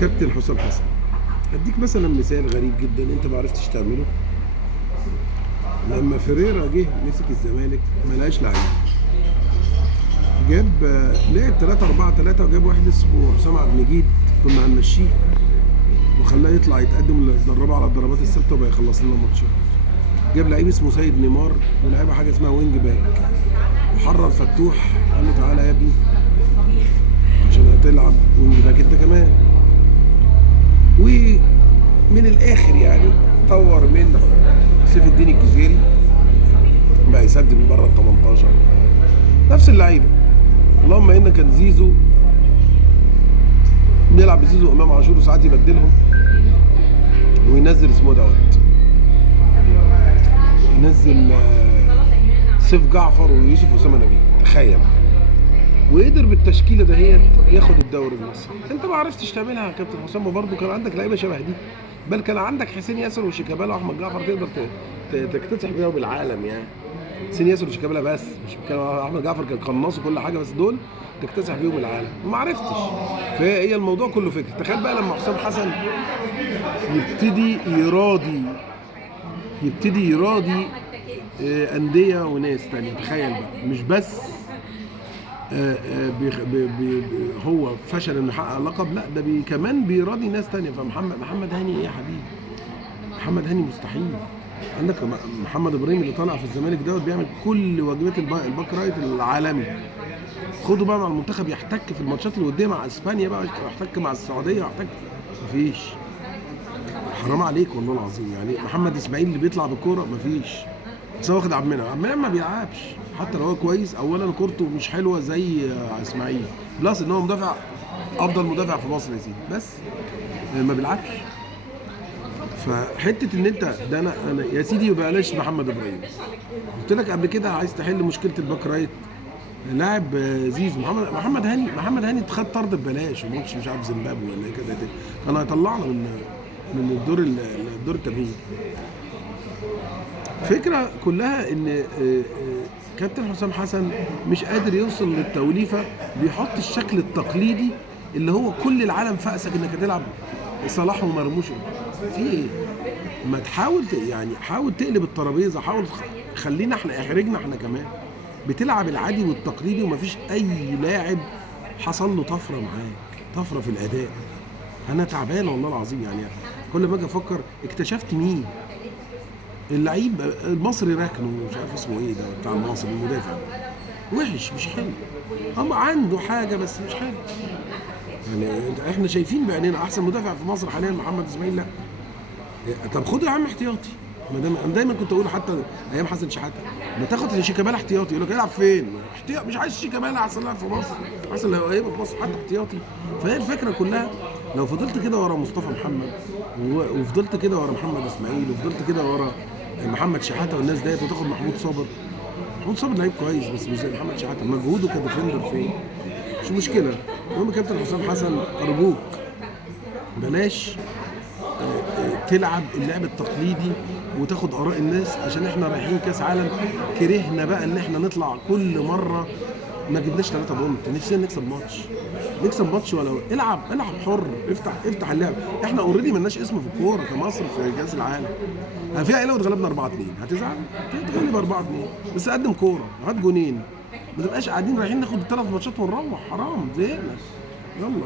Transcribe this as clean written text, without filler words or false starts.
كابتن حسام حسن. اديك مثلا مثال غريب جدا انت ما عرفتش تعمله. لما فيريرا جه مسك الزمالك ما لقاش لعيب، جاب لعب 3-4-3 وجاب واحد اسمه حسام عبد المجيد كنا هنمشيه وخلاه يطلع يتقدم يتدربوا على الضربات الثابته وبقى يخلص لنا ماتشات. جاب لعيب اسمه سيد نيمار ولعبه حاجه اسمها وينج باك وحرر فتوح قال له تعالى يا ابني عشان هتلعب وينج باك انت كمان. ومن الاخر يعني طور من سيف الدين الجزيري بقى يسدد من بره ال 18 نفس اللعيبه. اللهم ان كان زيزو بيلعب بزيزو امام عاشور وساعات يبدلهم وينزل اسمه دوت ينزل سيف جعفر ويوسف اسامه نبيل. تخيل وقدر بالتشكيله دهيت ياخد الدوري المصري. انت ما عرفتش تعملها يا كابتن حسام، برضه كان عندك لعيبه شبه دي، بل كان عندك حسين ياسر وشيكابالا واحمد جعفر تقدر تكتسح بيهم بالعالم. يعني حسين ياسر وشيكابالا بس، مش كان احمد جعفر كان قناص وكل حاجه، بس دول تكتسح بيهم العالم وما عرفتش. فهي الموضوع كله فكر. تخيل بقى لما حسام حسن يبتدي يراضي انديه وناس تانية. تخيل بقى مش بس هو فشل انه يحقق لقب، لا ده كمان بيراضي ناس تانية. فمحمد هاني ايه يا حبيبي؟ محمد هاني مستحيل. عندك محمد ابراهيم اللي طالع في الزمالك دوت بيعمل كل واجبات الباك رايت العالمي. خده بقى مع المنتخب يحتك في الماتشات الوديه مع اسبانيا بقى، يحتك مع السعوديه، يحتك مفيش. حرام عليك والله العظيم. يعني محمد اسماعيل اللي بيطلع بالكوره مفيش. بس هو واخد عبد المنعم ما بيلعبش حتى لو هو كويس. اولا كورته مش حلوه زي اسماعيل، بلس ان هو مدافع افضل مدافع في مصر يا سيدي، بس ما بيلعبش. فحته ان انت ده انا يا سيدي بلاش محمد ابراهيم. قلت لك قبل كده عايز تحل مشكله الباك رايت لاعب زيزو. محمد هاني خد طرد ببلاش وماتش مش عارف زيمبابوي ولا ايه كده، كان هيطلعنا من الدور التمهيدي. فكرة كلها ان كابتن حسام حسن مش قادر يوصل للتوليفة، بيحط الشكل التقليدي اللي هو كل العالم فأسك انك هتلعب صلاح ومرموش. في ايه؟ ما تحاول يعني حاول تقلب الترابيزة، حاول خلينا احنا احرجنا احنا كمان. بتلعب العادي والتقليدي ومفيش اي لاعب حصل له طفرة معاك، طفرة في الاداء. انا تعبان والله العظيم. يعني كل ما اجي افكر اكتشفت مين اللعيب المصري راكنه مش عارف اسمه ايه ده بتاع مصر المدافع وحش مش حلو. اما عنده حاجه بس مش حلو. يعني احنا شايفين بعينينا احسن مدافع في مصر حاليا محمد اسماعيل. لا طب خده يا عم احتياطي. ما دام انا دايما كنت اقول حتى ايام حسن شحاته ما تاخد شيكابالا احتياطي، يقول لك يلعب فين؟ احتياطي مش عايز شيكابالا احسن لاعب في مصر، احسن لو هيبقى في مصر حتى احتياطي. فهي الفكره كلها لو فضلت كده ورا مصطفى محمد وفضلت كده ورا محمد اسماعيل وفضلت كده ورا محمد شحاته والناس ديت وتاخد محمود صابر لعيب كويس بس مش زي محمد شحاته. مجهوده كديفندر فين؟ مش مشكله. المهم كابتن حسام حسن ارجوك بلاش تلعب اللعب التقليدي وتاخد اراء الناس، عشان احنا رايحين كاس عالم. كرهنا بقى ان احنا نطلع كل مره ما جبناش 3 بونت. نفسنا نكسب ماتش ولو العب حر، افتح اللعب. احنا اوريدي مالناش اسم في الكوره كمصر في كاس العالم. فيها ايه لو اتغلبنا 4-2؟ هتزعل؟ تتغلب 4-2 بس قدم كوره، هات جونين. ما تبقاش قاعدين رايحين ناخد ال3 ماتشات ونروح. حرام زهقنا. يلا